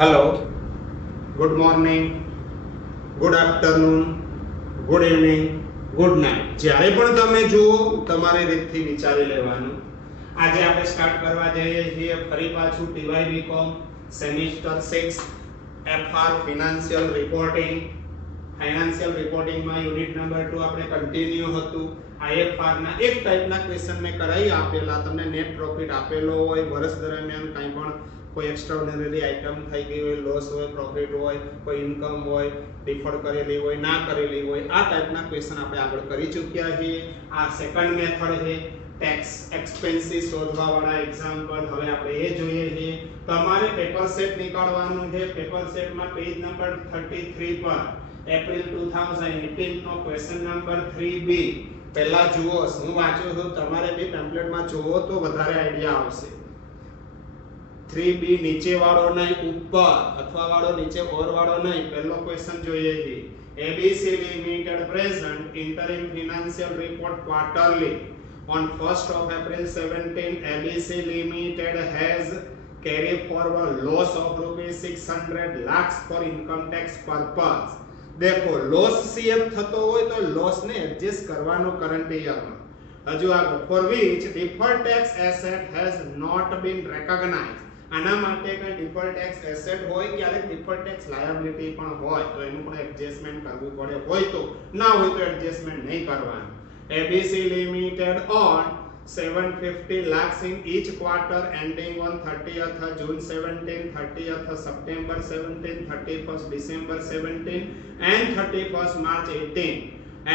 Hello, good morning, good afternoon, good evening, good night. જ્યારે પણ તમે જુઓ તમારી રીતથી વિચારી લેવાનું. આજે આપણે સ્ટાર્ટ કરવા જઈએ છીએ ફરી પાછું TY BCom semester 6 FR financial reporting. Financial રિપોર્ટિંગમાં યુનિટ નંબર 2 આપણે કન્ટિન્યુ હતું. આઈએફઆર ના એક ટાઈપના ક્વેશ્ચન મેં કરાવી આપેલા. તમને નેટ પ્રોફિટ આપેલો હોય, વર્ષ દરમિયાન કંઈ પણ કોઈ એક્સ્ટ્રાઓર્ડિનરી આઇટમ થઈ ગઈ હોય, લોસ હોય, પ્રોફિટ હોય, કોઈ ઇન્કમ હોય, ડિફર્ડ કરેલી હોય, ના કરેલી હોય, આ ટાઈપના ક્વેશ્ચન આપણે આગળ કરી ચૂક્યા છીએ. આ સેકન્ડ મેથડ છે ટેક્સ એક્સપેન્સીસ શોધવા વાળા એક્ઝામ્પલ. હવે આપણે એ જોઈએ છીએ. તમારે પેપર સેટ નીકાળવાનું છે. પેપર સેટમાં પેજ નંબર 33 પર એપ્રિલ 2018 નો ક્વેશ્ચન નંબર 3B પહેલા જુઓ. હું વાંચું છું, તમારે બી પેમ્પલેટમાં જુઓ તો વધારે આઈડિયા આવશે. 3B નીચે વાળો નહીં, ઉપર અથવા વાળો નીચે ઓર વાળો નહીં. પહેલો ક્વેશ્ચન જોઈએ છે. ABC Limited present interim financial report quarterly on 1st of April 17. ABC Limited has carried forward loss of rupees 600 lakhs for income tax purpose. देखो लॉस सीएफ થતો હોય તો લોસ ને એડજસ્ટ કરવાનો કરંટ યરમાં. હજુ આગળ for which deferred tax asset has not been recognized. આના માટે કઈ ડિફર્ડ ટેક્સ એસેટ હોય, ક્યારેક ડિફર્ડ ટેક્સ લાયબિલિટી પણ હોય, તો એનું પણ એડજસ્ટમેન્ટ કરવું પડે. હોય તો, ના હોય તો એડજસ્ટમેન્ટ નહીં કરવાનું. ABC Limited on 750 lakhs in each quarter ending on 30th June 17, 30th September 17, 31st December 17 and 31st March 18,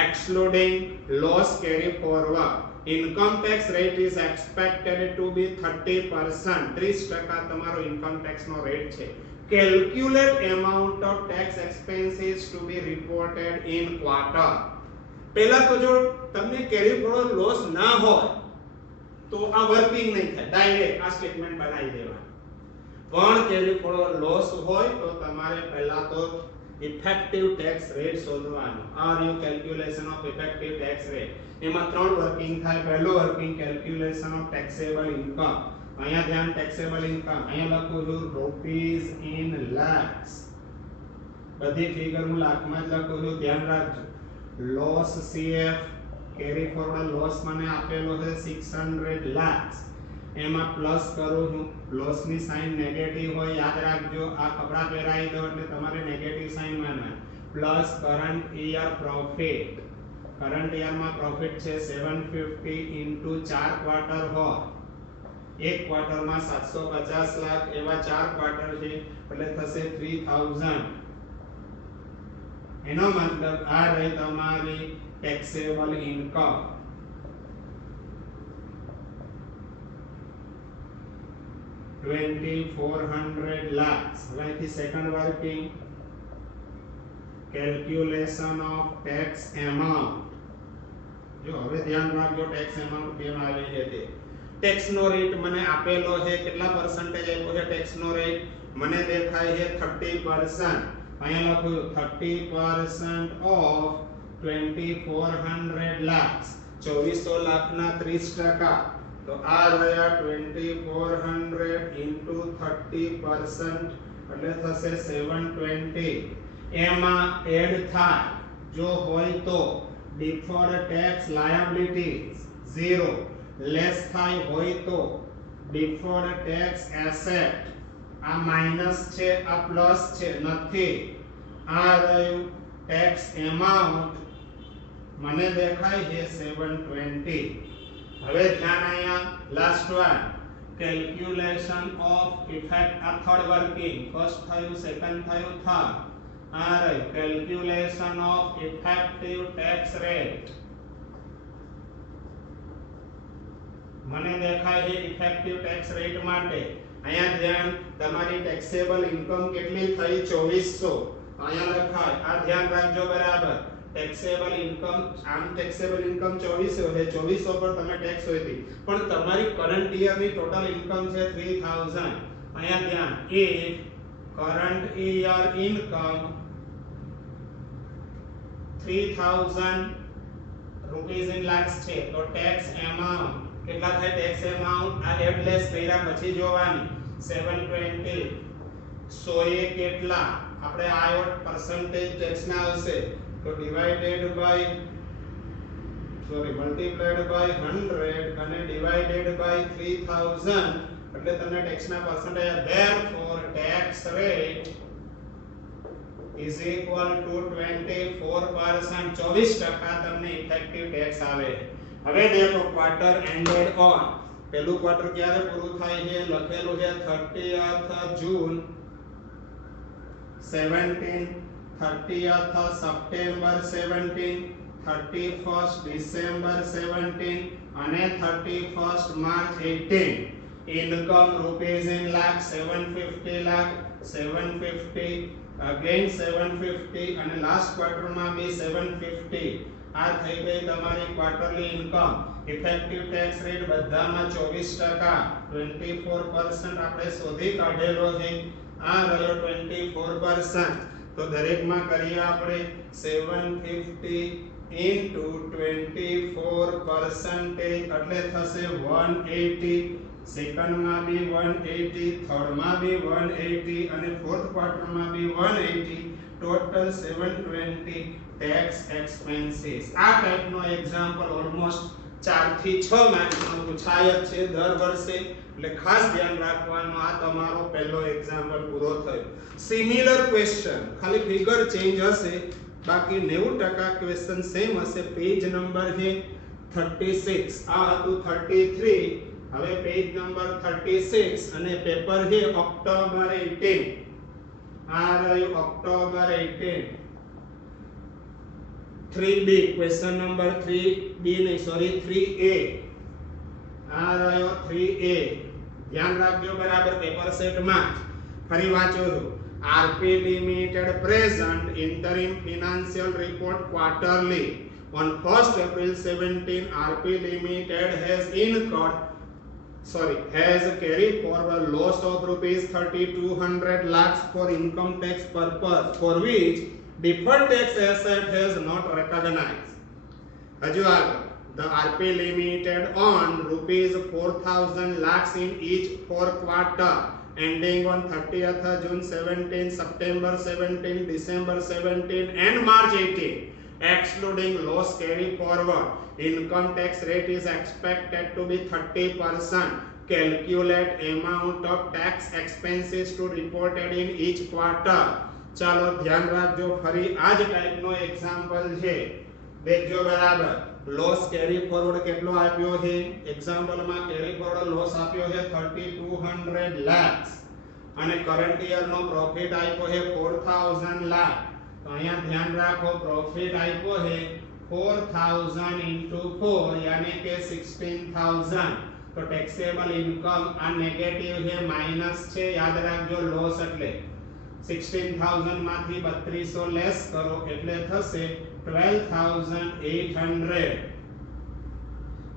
excluding loss carry forward. Income tax rate is expected to be 30%. 30% તમારો ઇન્કમ ટેક્સ નો rate છે. Calculate amount of tax expenses to be reported in quarter. પહેલા તો જો તમને carry forward loss ના હોય તો આ વર્કિંગ નહીં થાય, ડાયરેક્ટ આ સ્ટેટમેન્ટ બનાવી દેવાનું. પણ કેરી ફોરવર્ડ લોસ હોય તો તમારે પહેલા તો ઇફેક્ટિવ ટેક્સ રેટ શોધવાનો. Are you calculation of effective tax rate. એમાં ત્રણ વર્કિંગ થાય. પહેલો working calculation of taxable income. અહીંયા ધ્યાન, ટેક્સેબલ ઇન્કમ અહીંયા લખું છું રૂપીઝ ઇન lakhs. બધી ફિગર હું લાખમાં જ લખું છું, ધ્યાન રાખજો. Loss CF carry forward loss મને આપેલો છે 600 lakhs. એમાં પ્લસ કરું છું. લોસ ની સાઇન નેગેટિવ હોય, યાદ રાખજો. આ કપડા પહેરાવી દો એટલે તમારે નેગેટિવ સાઇન માનવાની. Plus current year profit. Current year માં પ્રોફિટ છે 750 ઇન્ટુ 4 ક્વાર્ટર હોય. એક ક્વાર્ટર માં 750 લાખ, એવા 4 ક્વાર્ટર છે એટલે થશે 3000. એનો મતલબ આ રહી તમારી ટેક્સેબલ ઇન્કમ. $2400 lakhs. હવે second working calculation of tax amount. જો હવે ધ્યાન રાખજો ટેક્સ એમાઉન્ટ કેમ આવે છે તે. ટેક્સ નો રેટ મને આપેલો છે. કેટલા પર્સન્ટેજ આપ્યો છે ટેક્સ નો રેટ? મને દેખાય છે 30%. અહીંયા લખું 30% ઓફ 2400 lakhs. 2400 લાખના 30%. તો આ રહ્યા 2400 into 30% એટલે થશે 720. એમાં એડ થાય જો હોય તો deferred tax liabilities 0, લેસ થાય હોય તો deferred tax asset. આ માઈનસ છે, આ પ્લસ છે, નથી. આ રહ્યું tax amount મને દેખાય છે 720. હવે ધ્યાન અહીંયા last one calculation of effect. આ થર્ડ વર્કિંગ. ફર્સ્ટ થયું, સેકન્ડ થયું, થર્ડ. આ રહી calculation of effective tax rate. મને દેખાય છે ઇફેક્ટિવ ટેક્સ રેટ માટે. અહીંયા ધ્યાન, તમારી ટેક્સેબલ ઇન્કમ કેટલી થઈ? 2400. અહીંયા લખાય. આ ધ્યાન રાખજો બરાબર. ટેક્સેબલ ઇન્કમ, આમ ટેક્સેબલ ઇન્કમ 2400 છે. 2400 પર તમે ટેક્સ હોઈતી, પણ તમારી કરંટ યર ની ટોટલ ઇન્કમ છે 3000. અહીંયા ધ્યાન, if current year income 3000 rupees in lakhs છે તો ટેક્સ એમાઉન્ટ કેટલા થાય? ટેક્સ એમાઉન્ટ આ એડ લેસ કર્યા પછી જોવાની 720 100 એ કેટલા આપણે આવ્યો percentage tax ના આવશે તો divided by multiplied by 100 અને divided by 3000 એટલે તમને tax ના percentage therefore tax rate is equal to 24%. 24% તમને ઇફેક્ટિવ ટેક્સ આવે. હવે દેખો ક્વાર્ટર એન્ડેડ ઓન પહેલું ક્વાર્ટર ક્યારે પૂરું થાય છે લખેલું છે 30th જૂન 17, 30th સપ્ટેમ્બર 17, 31st ડિસેમ્બર 17 અને 31st March 18. Income rupees in lakh 750 lakh 750 again 750 અને લાસ્ટ ક્વાર્ટર માં બી 750. આ થઈ ગઈ તમારી quarterly income. Effective tax rate બધામાં 24%, 24% આપણે શોધી કાઢેલો છે. આ રહ્યો 24%. તો દરેકમાં કરીએ આપણે 750 into 24% એટલે થશે 180. સેકન્ડ માં બી 180, થર્ડ માં બી 180 અને ફોર્થ ક્વાર્ટર માં બી 180. Total 720 tax expenses. આ ટાઈપનો એક્ઝામ્પલ ઓલમોસ્ટ 4 થી 6 માર્કનો પૂછાય છે દર વર્ષે, એટલે ખાસ ધ્યાન રાખવાનું. આ તમારો પહેલો એક્ઝામ્પલ પૂરો થયો. સિમિલર ક્વેશ્ચન, ખાલી ફિગર ચેન્જ હશે, બાકી 90% ક્વેશ્ચન સેમ હશે. પેજ નંબર છે 36, આ હતું 33. હવે પેજ નંબર 36 અને પેપર છે ઓક્ટોબર 18. આ રહ્યું October 18. 3B question number 3B નહીં સોરી 3A. આ રહ્યો 3A. ધ્યાન રાખજો બરાબર પેપર સેટમાં. ફરી વાંચો છું. RP Limited present interim financial report quarterly. On 1st April 17, RP Limited has carried forward loss of rupees 3200 lakhs for income tax purpose, for which deferred tax asset has not recognized. Haju આગળ. The RP Limited on rupees 4000 lakhs in each 4 quarter ending on 30th June 17, September 17, December 17 and March 18. Excluding loss carry forward, income tax rate is expected to be 30%. Calculate amount of tax expenses to reported in each quarter. ચાલો ધ્યાન રાખજો. ફરી આ જ ટાઈપનો example છે, દેખજો બરાબર. Loss carry forward કેટલો આપ્યો છે એક્ઝામ્પલમાં? કેરી ફોરવર્ડ લોસ આપ્યો છે 3200 lakhs અને કરંટ યર નો પ્રોફિટ આપ્યો છે 4000 લાખ. તો અહીંયા ध्यान રાખો, પ્રોફિટ આપ્યો છે 4000 into 4 यानी કે 16000. તો ટેક્સેબલ ઇન્કમ આ નેગેટિવ છે, માઈનસ છે, યાદ રાખજો. લોસ એટલે 16000 માંથી 3200 લેસ કરો એટલે થશે 12800.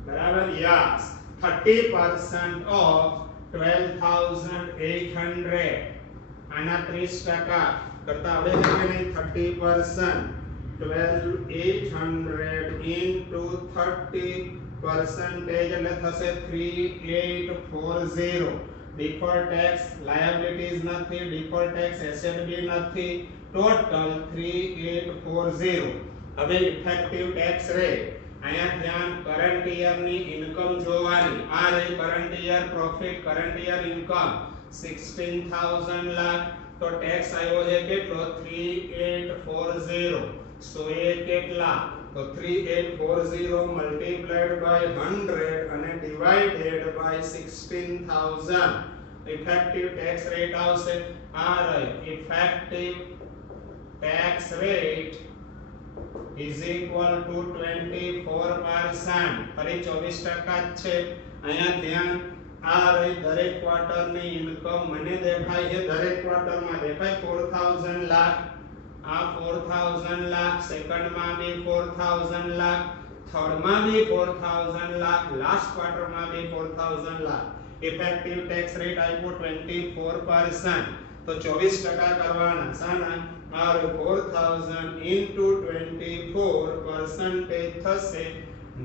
બરાબર? યસ. 30% of 12800 આના 30% કરતા આવડે છે કે નહીં? 30% 12800 into 30% એટલે થશે 3840. deferred tax liabilities નથી, deferred tax asset બી નથી, ટોટલ 3840. હવે ઇફેક્ટિવ ટેક્સ રેટ અહીંયા ધ્યાન, કરંટ યર ની ઇન્કમ જોવાની. આ રહી current year profit, current year income 16000 lakh. તો ટેક્સ આવ્યો છે કેટલો? 3840. સો એ કેટલા? તો 3840 multiplied by 100 અને divided by 16000. Effective tax rate આવશે આ રહી. Effective tax rate is equal to 24%. ફરી 24% જ છે. અહીંયા ધ્યાન, આ રહી દરેક ક્વાર્ટરની ઇન્કમ મને દેખાય છે, દરેક ક્વાર્ટરમાં દેખાય 4000 લાખ. આ 4000 લાખ, સેકન્ડ માં બી 4000 લાખ, થર્ડ માં બી 4000 લાખ, લાસ્ટ ક્વાર્ટર માં બી 4000 લાખ. ઇફેક્ટિવ ટેક્સ રેટ આપ્યો 24%. તો 24% કરવાના. સાના? આ 4000 into 24% થશે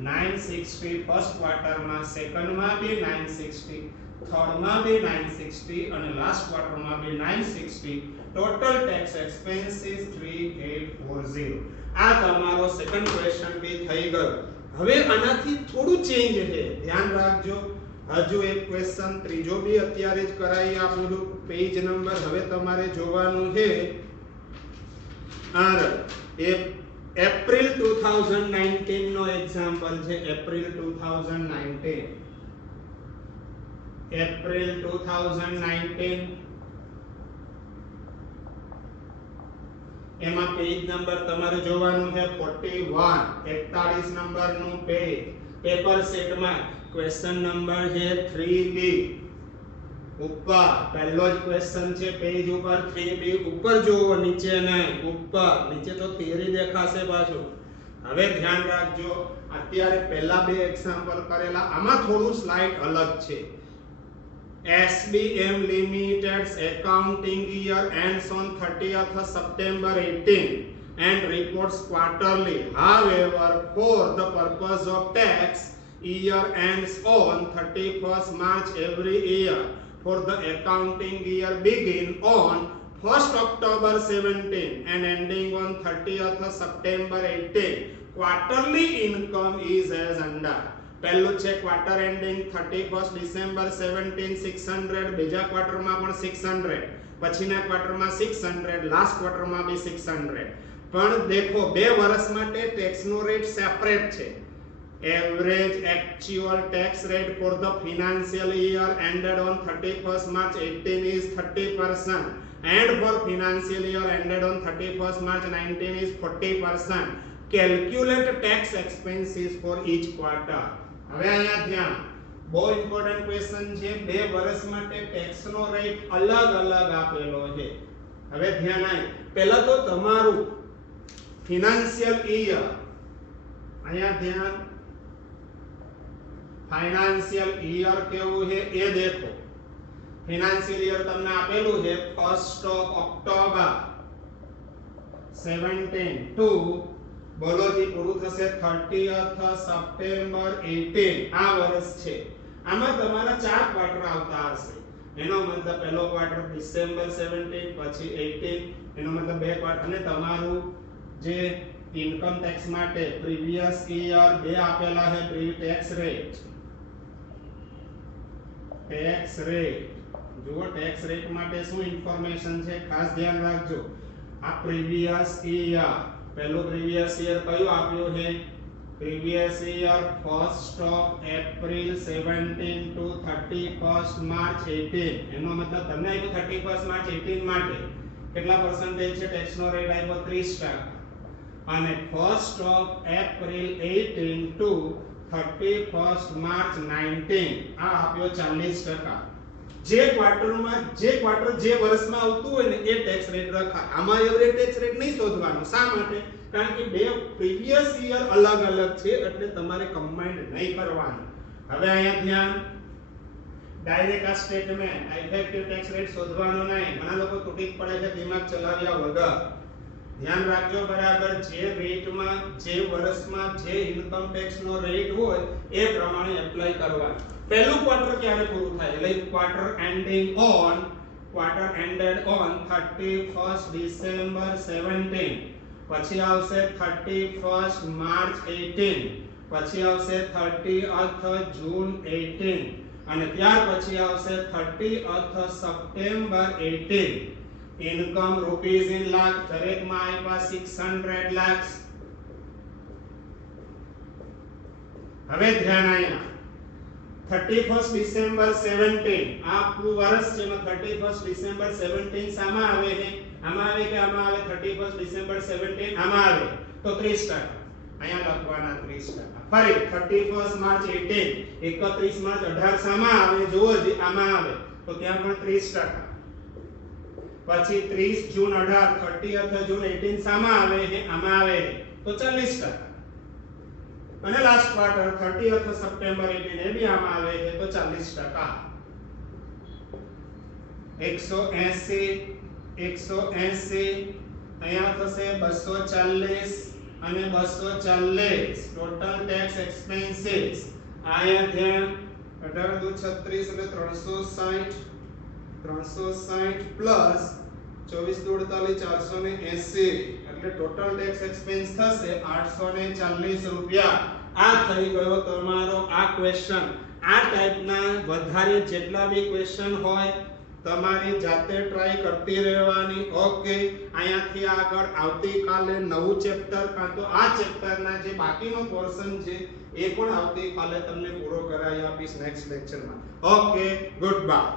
960. ફર્સ્ટ ક્વાર્ટર માં, સેકન્ડ માં બી 960, થર્ડ માં બી 960 અને લાસ્ટ ક્વાર્ટર માં બી 960. Total tax expenses 3840. આ તમારો સેકન્ડ ક્વેશ્ચન બી થઈ ગયો. હવે આનાથી થોડું ચેન્જ છે, ધ્યાન રાખજો. હજુ એક ક્વેશ્ચન ત્રીજો બી અત્યારે જ કરાવી આપું છું. પેજ નંબર હવે તમારે જોવાનું છે એપ્રિલ 2019 નો એક્ઝામ્પલ છે. એપ્રિલ 2019 એમાં પેજ નંબર તમારે જોવાનું છે 41, 41 નંબરનું પેજ. પેપર સેટમાં ક્વેશ્ચન નંબર છે 3B ઉપર. પહેલો જ ક્વેશ્ચન છે પેજ ઉપર 3B ઉપર જોવો, નીચે નહીં, ઉપર. નીચે તો થિયરી દેખાશે પાછું. હવે ધ્યાન રાખજો, અત્યારે પહેલા બે એક્ઝામ્પલ કરેલા, આમાં થોડું સ્લાઇડ અલગ છે. SBM Limited's accounting year ends on 30th September 18 and reports quarterly. However, for the purpose of tax, year ends on 31st March every year. For the accounting year begin on 1st October 17 and ending on 30th September 18. Quarterly income is as under. પહેલું છે quarter ending 31st December 17 600, બીજા ક્વાર્ટરમાં પણ 600, પછીના ક્વાર્ટરમાં 600, last ક્વાર્ટરમાં બી 600. પણ દેખો બે વર્ષ માટે ટેક્સનો રેટ સેપરેટ છે. Average actual tax rate for the financial year ended on 31st March 18 is 30% and for financial year ended on 31st March 19 is 40%. Calculate tax expenses for each quarter. હવે અહીંયા ધ્યાન, બહુ ઇમ્પોર્ટન્ટ ક્વેશ્ચન છે. બે વર્ષ માટે ટેક્સનો rate અલગ અલગ આપેલો છે. હવે ધ્યાન આય, પહેલા તો તમારું ફિનાન્શિયલ યર, અહીંયા ધ્યાન, ફાઇનાન્શિયલ યર કેવું છે એ દેખો. ફિનાન્શિયલ યર તમને આપેલું છે 1st of October 17 to બોલો જી પૂરું થશે 30th સપ્ટેમ્બર 18. આ વર્ષ છે. આમાં તમારા ચાર ક્વાર્ટર આવતા હશે. એનો મતલબ પહેલો ક્વાર્ટર ડિસેમ્બર 17 પછી 18, એનો મતલબ બે ક્વાર્ટર. અને તમારું જે ઇન્કમ ટેક્સ માટે પ્રીવિયસ યર બે આપેલા છે. Pre tax rate, tax rate જુઓ, ટેક્સ રેટ માટે શું ઇન્ફોર્મેશન છે ખાસ ધ્યાન રાખજો. આ પ્રીવિયસ યર, પહેલો પ્રીવિયસ યર કયું આપ્યું છે? Previous year 1st of April 17 to 31st March 18. એનો મતલબ તમને આપ્યું 31st March 18 માટે કેટલા પર્સન્ટેજ છે ટેક્સનો રેટ આપ્યો? 30%. અને 1st of April 18 to 31st March 19 આ આપ્યો 40%. જે ક્વાર્ટરમાં જે વર્ષમાં આવતું હોય ને એ ટેક્સ રેટ રખાય. આમાં એવરેજ ટેક્સ રેટ નહીં શોધવાનો. શા માટે? કારણ કે બે પ્રીવિયસ યર અલગ અલગ છે એટલે તમારે કમ્બાઇન્ડ નહીં કરવાનું. હવે અહીંયા ધ્યાન, ડાયરેક્ટ આ સ્ટેટમેન્ટ આ ઇફેક્ટિવ ટેક્સ રેટ શોધવાનો નહીં. ઘણા લોકો તૂટી પડે છે દિમાગ ચલાવ્યા વગર. ધ્યાન રાખજો બરાબર. જે રેટમાં જે વર્ષમાં જે ઇન્કમ ટેક્સનો રેટ હોય એ પ્રમાણે એપ્લાય કરવાનો. પહેલું ક્વાર્ટર ક્યારે પૂરું થાય? એટલે quarter ended on 31st December 17, પછી આવશે 31st માર્ચ 18, પછી આવશે 30th જૂન 18 અને ત્યાર પછી આવશે 30th September 18. Income rupees in lakh, દરેકમાં આપ્યા 600 lakhs. હવે ધ્યાન અહીંયા 31st ડિસેમ્બર 17 આ આપણું વર્ષ છે. એમાં 31st ડિસેમ્બર 17 સામાં આવે છે? આમાં આવે કે આમાં આવે? 31st ડિસેમ્બર 17 આમાં આવે તો 30%. અહીંયા લખવાના 30%. ફરી 31st માર્ચ 18, 31 માર્ચ 18 સામાં આવે? જુઓ જી આમાં આવે તો ત્યાં પણ 30%. પછી 30 જૂન 18, 30th જૂન 18 સામાં આવે છે? આમાં આવે તો 40%. અને લાસ્ટ ક્વાર્ટર 30th સપ્ટેમ્બર 18 એ બી આમાં આવે છે તો 40%. 180 અહીંયા થશે 240 અને 240 ટોટલ ટેક્સ એક્સપેન્સીસ. અહીંયા ધ્યાન 18 દુ 36 એટલે 360 પ્લસ 24 દુ 48 480 એટલે ટોટલ ટેક્સ એક્સપેન્સ થશે 840 રૂપિયા. આ થઈ ગયો તમારો આ ક્વેશ્ચન. આ ટાઈપના વધારે જેટલા બી ક્વેશ્ચન હોય તમારી જાતે ટ્રાય કરતી રહેવાની. ઓકે, અહીંયાથી આગળ આવતીકાલે નવું ચેપ્ટર કાં તો આ ચેપ્ટરના જે બાકીનો પોર્શન છે એ પણ આવતીકાલે તમને પૂરો કરાવી આપીશ નેક્સ્ટ લેક્ચરમાં. Okay, good bye.